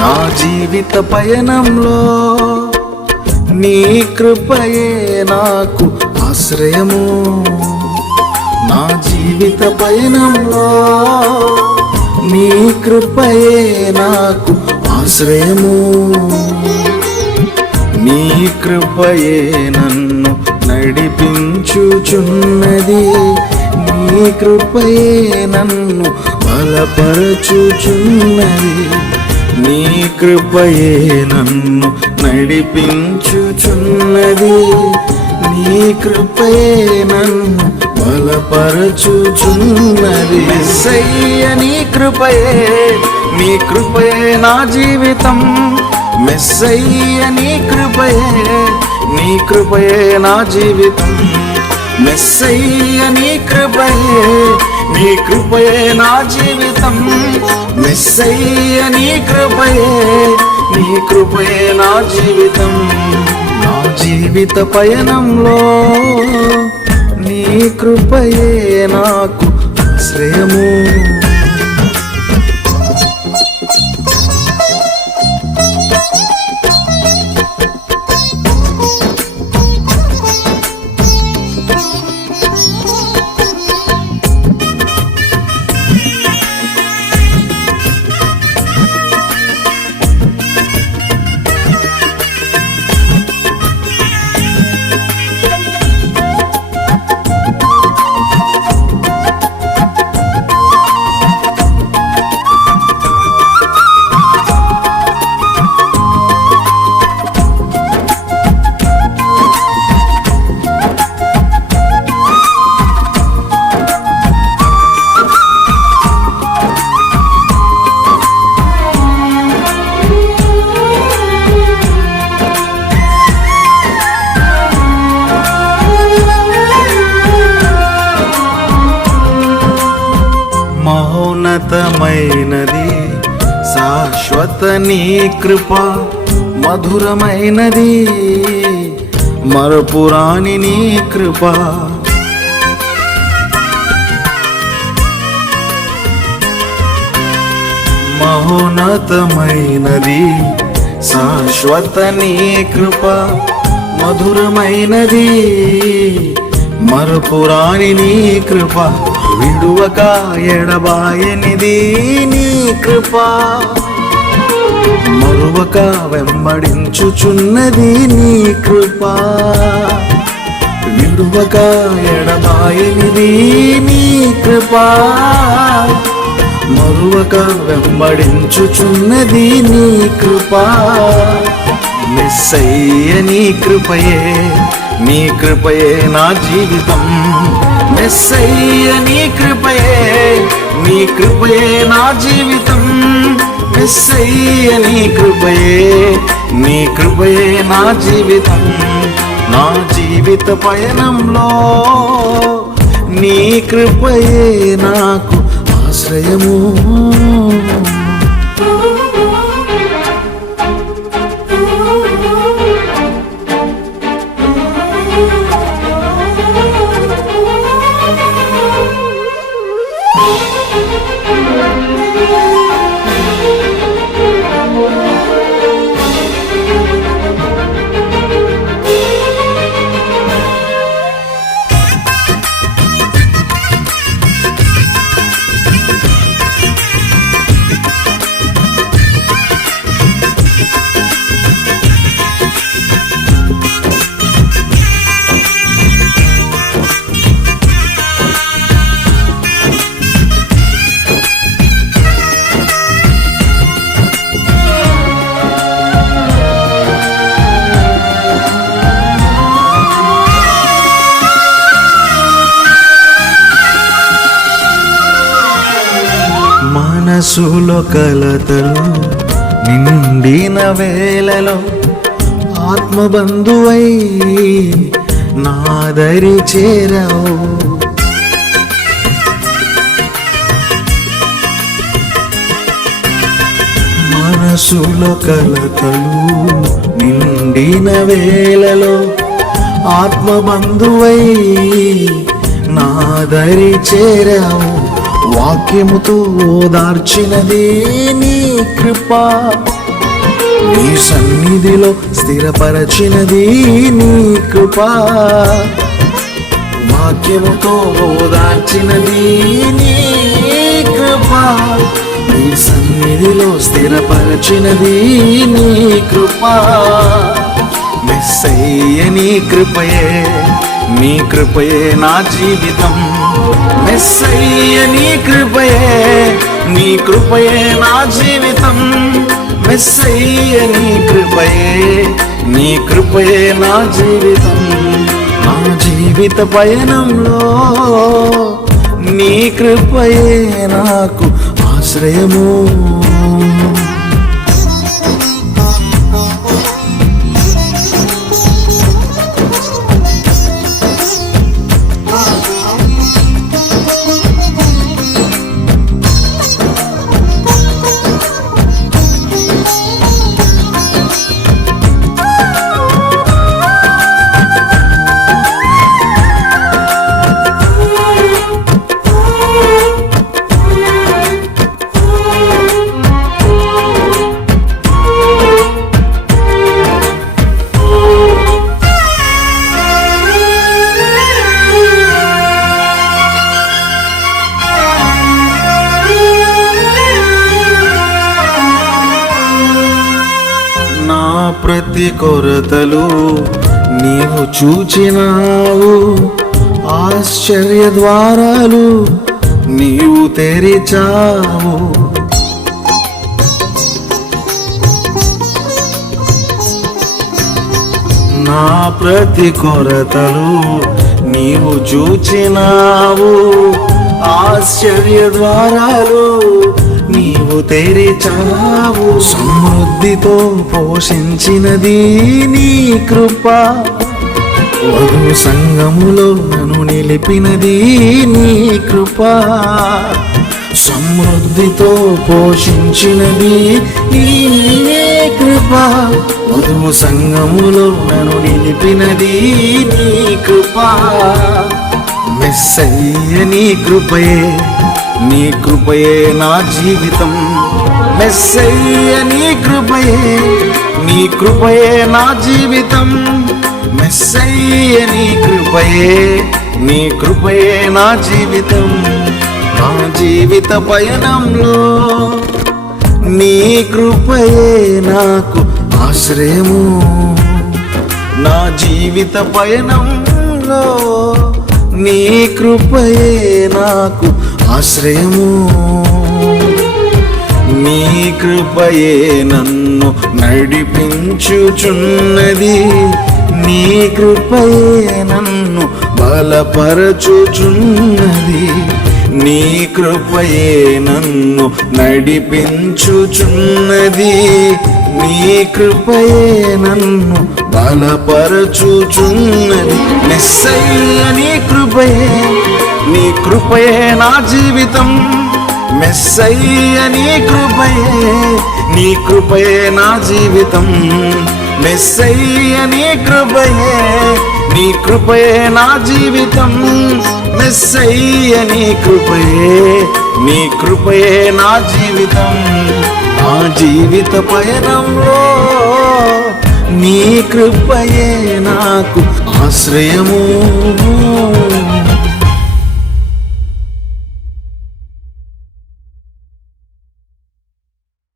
నా జీవిత పయనంలో నీ కృపయే నాకు ఆశ్రయము. నా జీవిత పయనంలో నీ కృపయే నాకు ఆశ్రయము. నీ కృపయే నన్ను నడిపించుచున్నది. నీ కృపయే నన్ను బలపరచుచున్నది. నీ కృపయే నన్ను నడిపించుచున్నది. నీ కృపయే నన్ను బలపరచుచున్నది. మెస్సయ్య నీ కృపయే, నీ కృపయే నా జీవితం. మెస్సయ్య నీ కృపయే, నీ కృపయే నా జీవితం. మెస్సయ్య నీ కృపయే, నీ కృపయే నా జీవితం. మెస్సయ్య నీ కృపయే, నీ కృపయే నా జీవితం. నా జీవిత పయనంలో నీ కృపయే నాకు ఆశ్రయము. మహోన్నతమైనది శాశ్వత నీ కృప, మధురమైనది మరపురాని నీ కృప. మహోన్నతమైనది శాశ్వత నీ కృప, మధురమైనది మరపురాని నీ కృప. విడువక ఎడబాయనిది నీ కృప, మరువక వెంబడించుచున్నది నీ కృప. విడువక ఎడబాయనిది నీ కృప, మరువక వెంబడించుచున్నది నీ కృప. మెస్సయ్య నీ కృపయే, నీ కృపయే నా జీవితం. మెస్సయ్య నీ కృపయే, నీ కృపయే నా జీవితం. మెస్సయ్య నీ కృపయే, నీ కృపయే నా జీవితం. నా జీవిత పయనంలో నీ కృపయే నాకు ఆశ్రయము. మనసులో కలతలు నిండిన వేళలో ఆత్మబంధువై నాదరి చేరావు. మనసులో కలతలు నిండిన వేళలో ఆత్మబంధువై నాదరి చేరావు. వాక్యముతో ఓదార్చినదే నీ కృప, నీ సన్నిధిలో స్థిరపరచినది నీ కృప, వాక్యముతో ఓదార్చినది నీ కృప, నీ సన్నిధిలో స్థిరపరచినది నీ కృప. మెస్సయ్య నీ కృపయే, నీ కృపయే నా జీవితం. మెస్సయ్య నీ కృపయే, నీ కృపయే నా జీవితం. మెస్సయ్య నీ కృపయే, నీ కృపయే నా జీవితం. నా జీవిత పయనంలో నీ కృపయే నాకు ఆశ్రయము. ప్రతి కొరతలు నీవు చూచినావు, ఆశ్చర్య ద్వారాలు నీవు తెరిచావు. నా ప్రతి కొరతలు నీవు చూచినావు, ఆశ్చర్య ద్వారాలు నీవు తెరిచావు. సమృద్ధితో పోషించినది నీ కృప, వధు సంఘములో నన్ను నిలిపినది నీ కృప. సమృద్ధితో పోషించినది నీ కృప, వధు సంఘములో నన్ను నిలిపినది నీ కృప. మెస్సయ్య నీ కృపయే, నీ కృపయే నా జీవితం. మెస్సయ్య నీ కృపయే, నీ కృపయే నా జీవితం. మెస్సయ్య నీ కృపయే, నీ కృపయే నా జీవితం. నా జీవిత పయనంలో నీ కృపయే నాకు ఆశ్రయము. నా జీవిత పయనంలో నీ కృపయే నాకు ఆశ్రయము. నీ కృపయే నన్ను నడిపించుచున్నది, నీ కృపయే నన్ను బలపరచుచున్నది. నీ కృపయే నన్ను నడిపించుచున్నది, నీ కృపయే నన్ను బలపరచుచున్నది. మెస్సయ్య నీ కృపయే, నీ కృపయే నా జీవితం. మెస్సయ్య నీ కృపయే, నీ కృపయే నా జీవితం. మెస్సయ్య నీ కృపయే, నీ కృపయే నా జీవితం. మెస్సయ్య నీ కృపయే, నీ కృపయే నా జీవితం. నా జీవిత పయనంలో నీ కృపయే నాకు ఆశ్రయము.